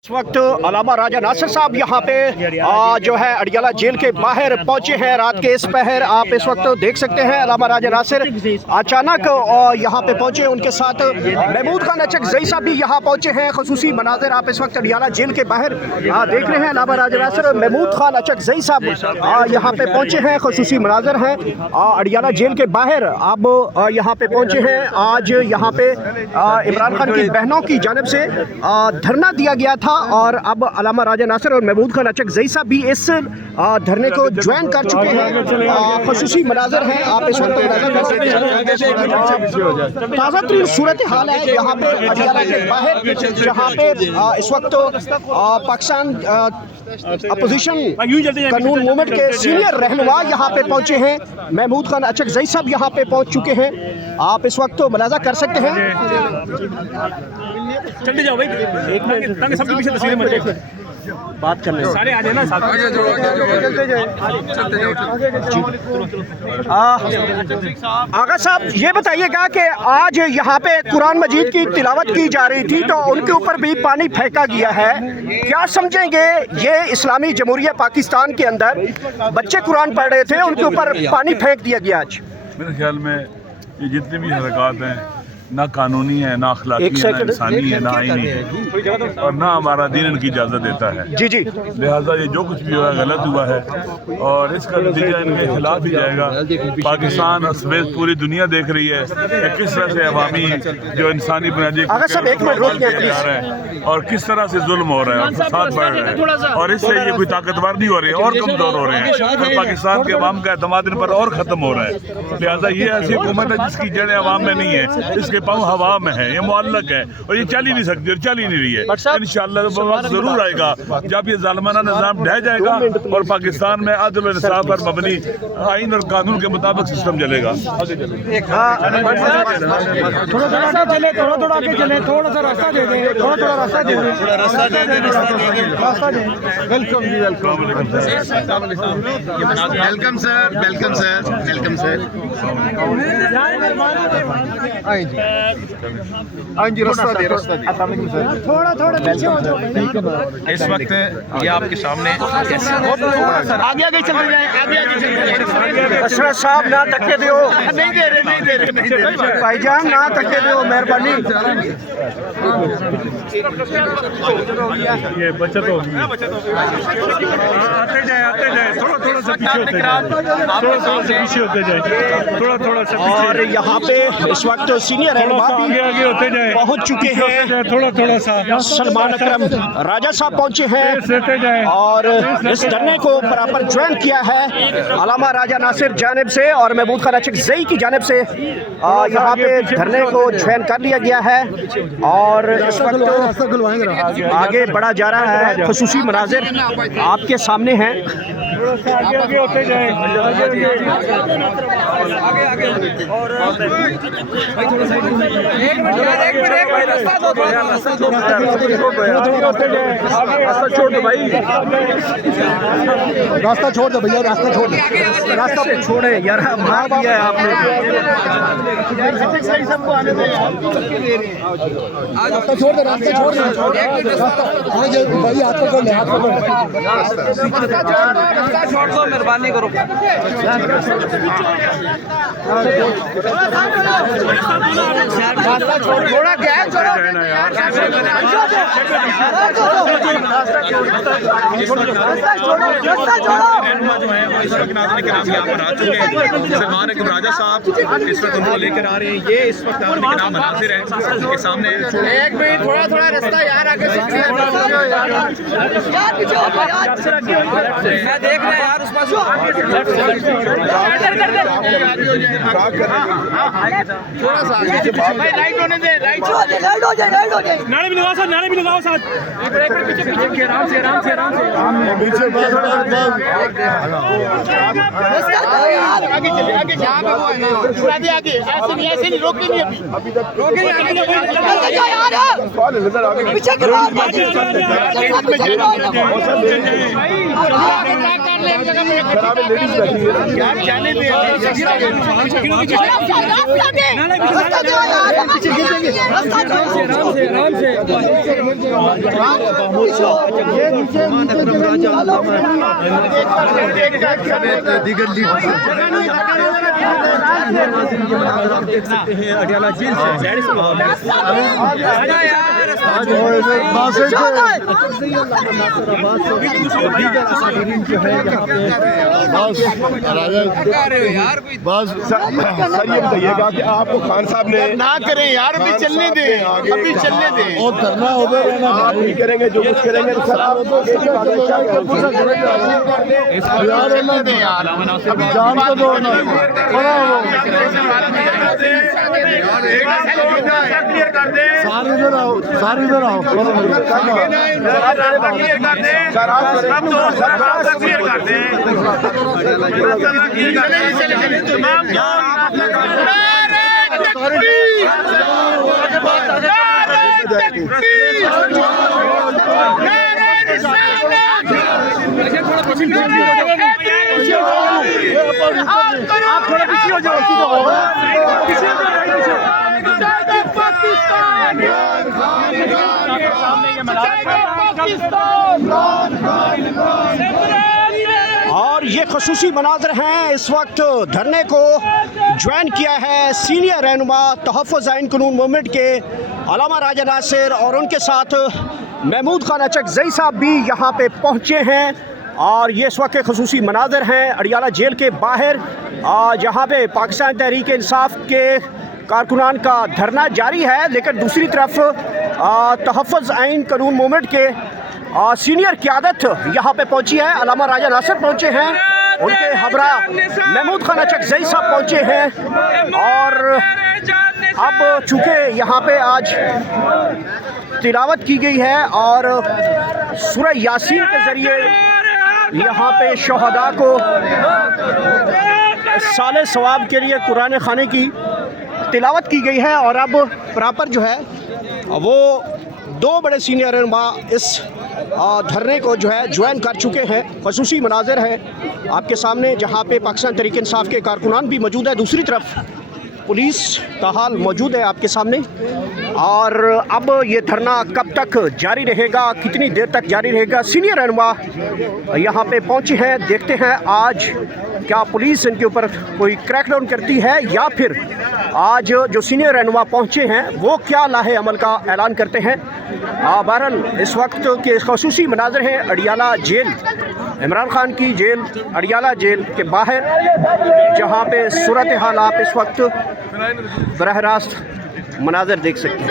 इस वक्त अलामा राजा नासिर साहब यहाँ पे जो है अडियाला जेल के बाहर पहुंचे हैं। रात के इस पहर आप इस वक्त देख सकते हैं अलामा राजा नासिर अचानक यहाँ पे पहुंचे। उनके साथ महमूद खान अचकज़ई साहब भी यहाँ पहुंचे हैं। ख़ुसूसी मनाज़िर आप इस वक्त अडियाला जेल के बाहर देख रहे हैं। अलामा राजा नासिर और महमूद खान अचकज़ई साहब यहाँ पे पहुंचे हैं। ख़ुसूसी मनाज़िर हैं अडियाला जेल के बाहर। अब यहाँ पे पहुंचे हैं। आज यहाँ पे इमरान खान की बहनों की जानिब से धरना दिया गया था और अब अलामा राजा नासिर और महमूद खान अचकज़ई साहब भी इस धरने को ज्वाइन कर चुके हैं। ख़ुसूसी मनाज़िर हैं आप इस वक्त ताज़ा तरीन सूरत हाल है यहाँ पे अडियाला के बाहर, जहाँ पे इस वक्त पाकिस्तान अपोजिशन कानून मूवमेंट के सीनियर रहनुमा यहाँ पे पहुँचे हैं। महमूद खान अचकज़ई साहब यहाँ पे पहुँच चुके हैं। आप इस वक्त मुलाज़ा कर सकते हैं। चलते जाओ भाई, एक मिनट सबके पीछे तस्वीरें मत देखो, बात कर ले सारे आ जाए ना साथ। आगा साहब ये बताइएगा कि आज यहाँ पे कुरान मजीद की तिलावत की जा रही थी तो उनके ऊपर भी पानी फेंका गया है। क्या समझेंगे ये इस्लामी जमहूरिया पाकिस्तान के अंदर बच्चे कुरान पढ़ रहे थे, उनके ऊपर पानी फेंक दिया गया आज? मेरे ख्याल में ये जितनी भी हरकत हैं ना कानूनी है, ना अखलाकी है, ना इंसानी है, ना आईनी है और ना हमारा दीन इनकी इजाज़त देता है। जी जी, लिहाजा ये जो कुछ भी हुआ गलत हुआ है और इसका नतीजा इनके खिलाफ ही जाएगा। पाकिस्तान समेत पूरी दुनिया देख रही है कि किस तरह से अवामी जो इंसानी बुनियादी और किस तरह से जुल्म हो रहा है और फसाद बढ़ रहा है और इससे ये कोई ताकतवर नहीं हो रही है और कमज़ोर हो रहे हैं और पाकिस्तान के अवाम का एतमाद इन पर और ख़त्म हो रहा है। लिहाजा ये ऐसी हुकूमत है जिसकी जड़ें अवाम में नहीं है, इसके पाँव हवा में है, ये मुअल्लक है और ये चल ही नहीं सकती और चल ही नहीं रही है। इंशाअल्लाह वक्त जरूर आएगा जब ये जालिमाना निज़ाम ढह जाएगा और पाकिस्तान में अदल और इंसाफ पर मबनी आइन और कानून के मुताबिक सिस्टम चलेगा। Welcome sir, welcome sir, welcome sir. इस वक्त ये आपके सामने आगे आगे चल रहे हैं, आगे आगे चल रहे हैं। असरत साहब ना धक्के दो, नहीं दे रहे, नहीं दे रहे, नहीं दे रहे भाईजान, ना धक्के दो मेहरबानी। ये बचत हो गई, आते जाए थोड़ा थोड़ा सा पीछे होते जाए, थोड़ा सा और यहाँ पे इस वक्त सीनियर रहनुमा आगे होते जाए, पहुँच चुके हैं। थोड़ा सा सलमान अकरम राजा साहब पहुँचे हैं और इस धरने को बराबर ज्वाइन किया है अलामा राजा नासिर जानिब से और महमूद खान अचकज़ई की जानिब से। यहाँ पे धरने को ज्वाइन कर लिया गया है और इस वक्त आगे बढ़ा जा रहा है। ख़ुसूसी मनाज़िर आपके सामने हैं। आगे होते जाए, छोड़ दो भाई, रास्ता छोड़ दो भैया, रास्ता छोड़ दो, रास्ता छोड़े यार, मार दिया है आपने। रास्ता छोड़ दो, रास्ता छोड़ दो भाई, हाथ पकड़ ले, हाथ पकड़ ले, छोड़ दो, मेहरबानी करो। थोड़ा गैप छोड़ो राजा साहब इस वक्त उनको लेकर आ रहे हैं। ये इस वक्त के नाम मनासिर है के सामने। एक मिनट, थोड़ा रास्ता यार आगे से मैं देख रहा यार उस पास थोड़ा सा भाई, लाइट होने दे, लाइट हो जाए। नाले भी लगाओ साथ, पीछे आराम से आगे चले, आगे जहाँ पे वो है ना पूरा भी आगे, ऐसे नहीं रोके नहीं, अभी रोके नहीं, पीछे देख सकते हैं अडियाला जेल सर ये बताइएगा कि आपको खान साहब ने ना करें यार, अभी चलने दें, अभी चलने दें। और धरना उधर रहना नहीं करेंगे, जो कुछ करेंगे तो सर आप जान को दो ना, सारे इधर आओ, सारे इधर आओ। आप थोड़ा पीछे हो जाओ। और ये खसूसी मनाज़र हैं। इस वक्त धरने को ज्वाइन किया है सीनियर रहनुमा तहफ़्फ़ुज़ आइन कानून मूवमेंट के अल्लामा राजा नासिर और उनके साथ महमूद खान अचकज़ई साहब भी यहाँ पे पहुँचे हैं। और ये इस वक्त के खसूसी मनाज़र हैं अडियाला जेल के बाहर, जहाँ पे पाकिस्तान तहरीक इंसाफ के कारकुनान का धरना जारी है। लेकिन दूसरी तरफ तहफ़्फ़ुज़ आइन कानून मूवमेंट के सीनियर क़यादत यहाँ पे पहुँची है। अल्लामा राजा नासिर पहुँचे हैं, उनके हमरा महमूद खान अचकज़ई साहब पहुँचे हैं। और अब चूँकि यहाँ पे आज तिलावत की गई है और सूरह यासीन के ज़रिए यहाँ पे शहदा को साले सवाब के लिए कुरान खाने की तिलावत की गई है। और अब प्रॉपर जो है वो दो बड़े सीनियर रहनुमा इस धरने को जो है ज्वाइन कर चुके हैं। खसूसी मनाज़र है आपके सामने, जहाँ पे पाकिस्तान तहरीक इंसाफ के कारकुनान भी मौजूद है, दूसरी तरफ पुलिस का हाल मौजूद है आपके सामने। और अब ये धरना कब तक जारी रहेगा, कितनी देर तक जारी रहेगा, सीनियर रहनुमा यहाँ पे पहुँचे हैं। देखते हैं आज क्या पुलिस इनके ऊपर कोई क्रैकडाउन करती है या फिर आज जो सीनियर रहनुमा पहुँचे हैं वो क्या लाहे अमल का ऐलान करते हैं। बहरहाल इस वक्त के खसूसी मनाज़र हैं अडियाला जेल, इमरान खान की जेल, अडियाला जेल के बाहर, जहाँ पे सूरत हाल आप इस वक्त बराह रास्त मनाज़र देख सकते हैं।